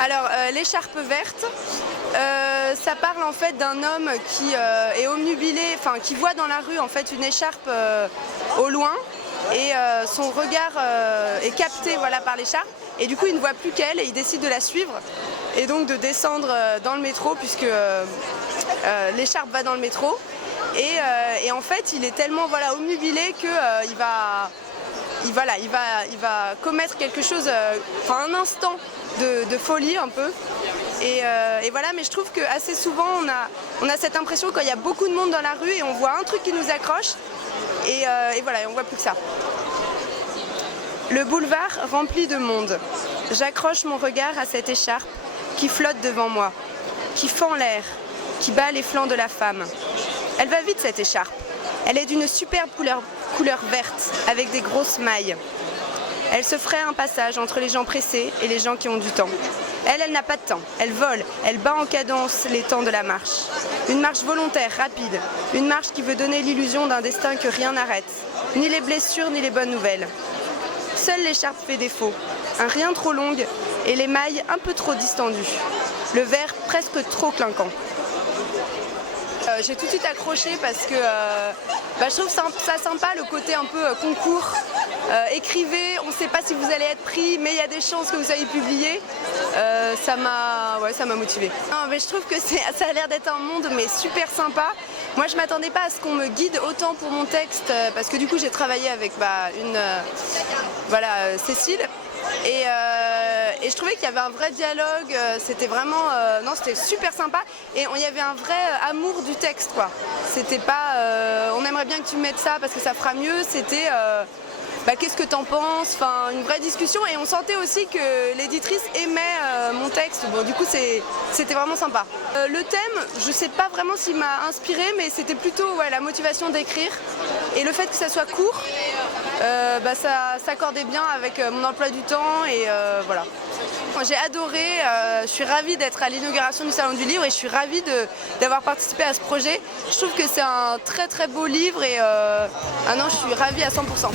Alors, l'écharpe verte, ça parle en fait d'un homme qui est omnubilé, enfin qui voit dans la rue en fait une écharpe au loin et son regard est capté voilà, par l'écharpe et du coup il ne voit plus qu'elle et il décide de la suivre et donc de descendre dans le métro puisque l'écharpe va dans le métro et en fait il est tellement voilà, omnubilé qu'il il va commettre quelque chose, un instant de folie un peu. Et voilà, mais je trouve qu'assez souvent on a cette impression qu'il y a beaucoup de monde dans la rue et on voit un truc qui nous accroche et voilà, on voit plus que ça. Le boulevard rempli de monde. J'accroche mon regard à cette écharpe qui flotte devant moi, qui fend l'air, qui bat les flancs de la femme. Elle va vite cette écharpe. Elle est d'une superbe couleur verte avec des grosses mailles. Elle se ferait un passage entre les gens pressés et les gens qui ont du temps. Elle n'a pas de temps. Elle vole, elle bat en cadence les temps de la marche. Une marche volontaire, rapide. Une marche qui veut donner l'illusion d'un destin que rien n'arrête. Ni les blessures, ni les bonnes nouvelles. Seule l'écharpe fait défaut. Un rien trop longue et les mailles un peu trop distendues. Le verre presque trop clinquant. J'ai tout de suite accroché parce que je trouve ça sympa le côté un peu concours. Écrivez, on ne sait pas si vous allez être pris, mais il y a des chances que vous soyez publié. Ça m'a motivée. Je trouve que ça a l'air d'être un monde mais super sympa. Moi je ne m'attendais pas à ce qu'on me guide autant pour mon texte parce que du coup j'ai travaillé avec Cécile. Et je trouvais qu'il y avait un vrai dialogue, c'était vraiment, c'était super sympa et il y avait un vrai amour du texte quoi. C'était pas, on aimerait bien que tu mettes ça parce que ça fera mieux, c'était qu'est-ce que t'en penses, enfin une vraie discussion et on sentait aussi que l'éditrice aimait mon texte, bon du coup c'était vraiment sympa. Le thème, je sais pas vraiment s'il m'a inspiré mais c'était plutôt la motivation d'écrire et le fait que ça soit court. Ça s'accordait bien avec mon emploi du temps et voilà. J'ai adoré, je suis ravie d'être à l'inauguration du Salon du Livre et je suis ravie d'avoir participé à ce projet. Je trouve que c'est un très très beau livre et je suis ravie à 100%.